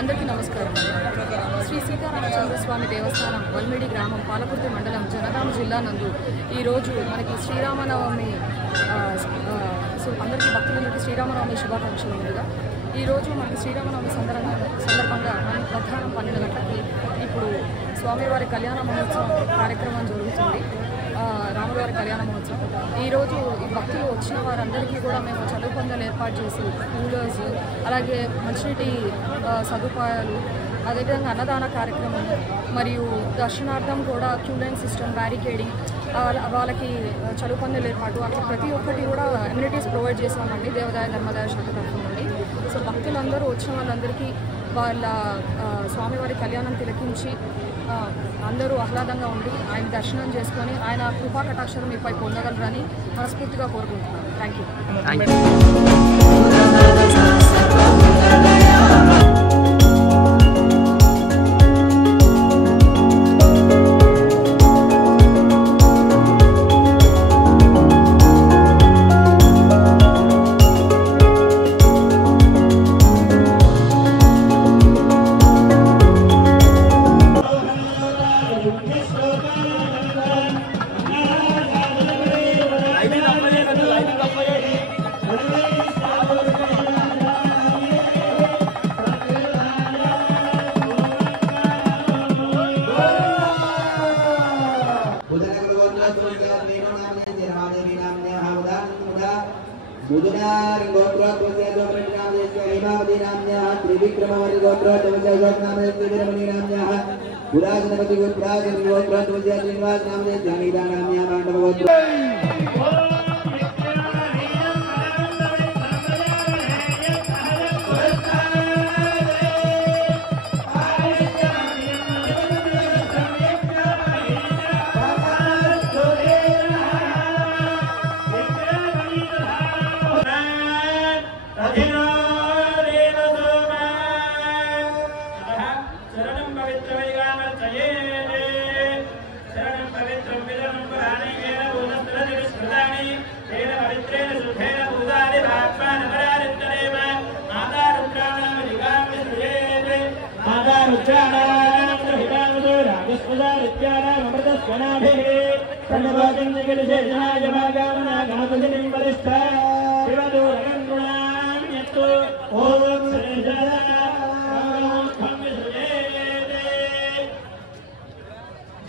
అందరికీ నమస్కారం. శ్రీ సీతారామచంద్ర స్వామి దేవస్థానం వల్మిడి గ్రామం పాలకుర్తి మండలం జనగామ జిల్లా నందు ఈరోజు మనకి శ్రీరామనవమి అందరికీ భక్తులందరికీ శ్రీరామనవమి శుభాకాంక్షలు ముందుగా. ఈరోజు మనకి శ్రీరామనవమి సందర్భంగా మనం మధ్యాహ్నం 12 గంటలకి ఇప్పుడు స్వామివారి కళ్యాణ మహోత్సవం కార్యక్రమం జరుగుతుంది. రాములవారి కళ్యాణ మహోత్సవం ఈరోజు ఈ భక్తులు వచ్చిన వారందరికీ కూడా మేము చదువు పొందలు ఏర్పాటు చేసి కూలర్స్, అలాగే మంచినీటి సదుపాయాలు, అదేవిధంగా అన్నదాన కార్యక్రమం మరియు దర్శనార్థం కూడా క్యూ లైన్ సిస్టమ్, బ్యారికేడింగ్, వాళ్ళకి చదువు పొందలు ఏర్పాటు అట్లా ప్రతి ఒక్కటి కూడా అమ్యూనిటీస్ ప్రొవైడ్ చేసామండి దేవాదాయ ధర్మాదాయ శాఖ తరఫు నుండి. సో భక్తులందరూ వచ్చిన వాళ్ళందరికీ వాళ్ళ స్వామివారి కళ్యాణం తిలకించి అందరూ ఆహ్లాదంగా ఉండి ఆయన దర్శనం చేసుకొని ఆయన కృపా కటాక్షరం మీపై పొందగలరని మనస్ఫూర్తిగా కోరుకుంటున్నాను. Thank you.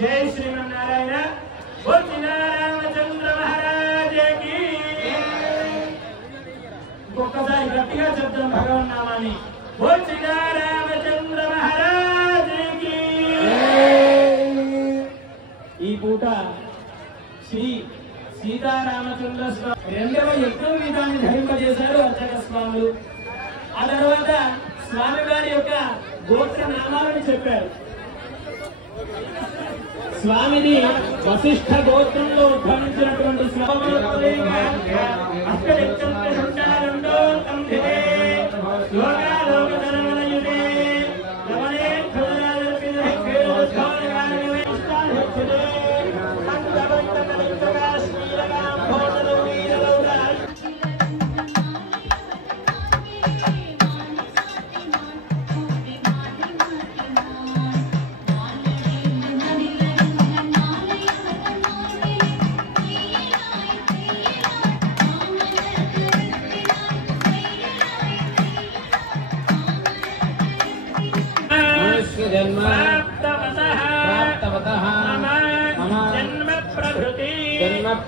जय श्रीमन्नारायण बोल रामचंद्र महाराज की ఒక్కసారి గట్టిగా చెప్తాం భగవన్ నామాన్ని. बोल రామచంద్ర మహారాజ్ की ఈ పూట శ్రీ సీతారామచంద్ర స్వామి 2వ యజ్ఞం విధాన్ని ధరింపజేశారు అర్చక స్వాములు. ఆ తర్వాత స్వామి వారి యొక్క గోత్ర నామాలను చెప్పారు. స్వామిని వశిష్ఠ గోత్రంలో ఉద్భవించినటువంటి స్వామి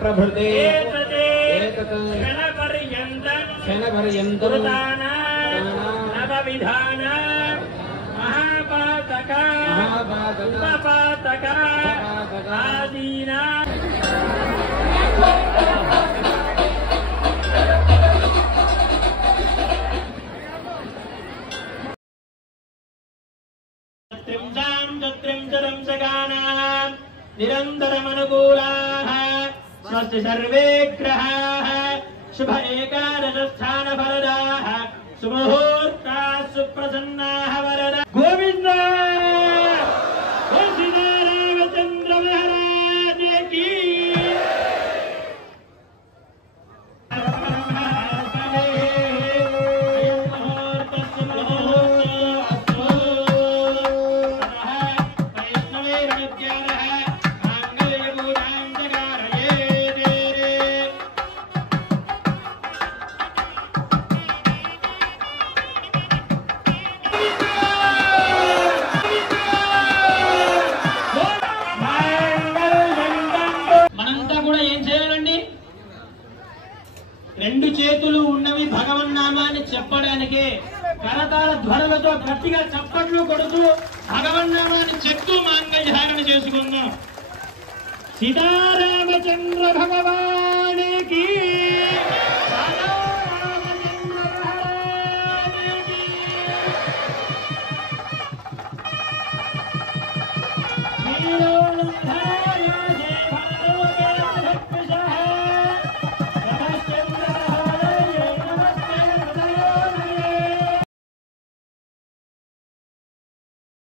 प्रभृते क्षणपर्यन्तं नवविधान महापातका उपपातका आदीना निरन्तरमनुकूलाः स्वस्ति सर्वे ग्रहाः शुभ एकादशस्थान फलदाः सुमुहूर्ताः सुप्रसन्नाः वरदा गोविन्द रामचंद्र महाराज की मुहूर्त రెండు చేతులు ఉన్నవి భగవన్నామాన్ని చెప్పడానికే కరతాళ ధ్వనులతో గట్టిగా చప్పట్లు కొడుతూ భగవన్నామాన్ని చెప్తూ మాంగళ్యధారణ చేసుకుందాం. సీతారామచంద్ర భగవాన్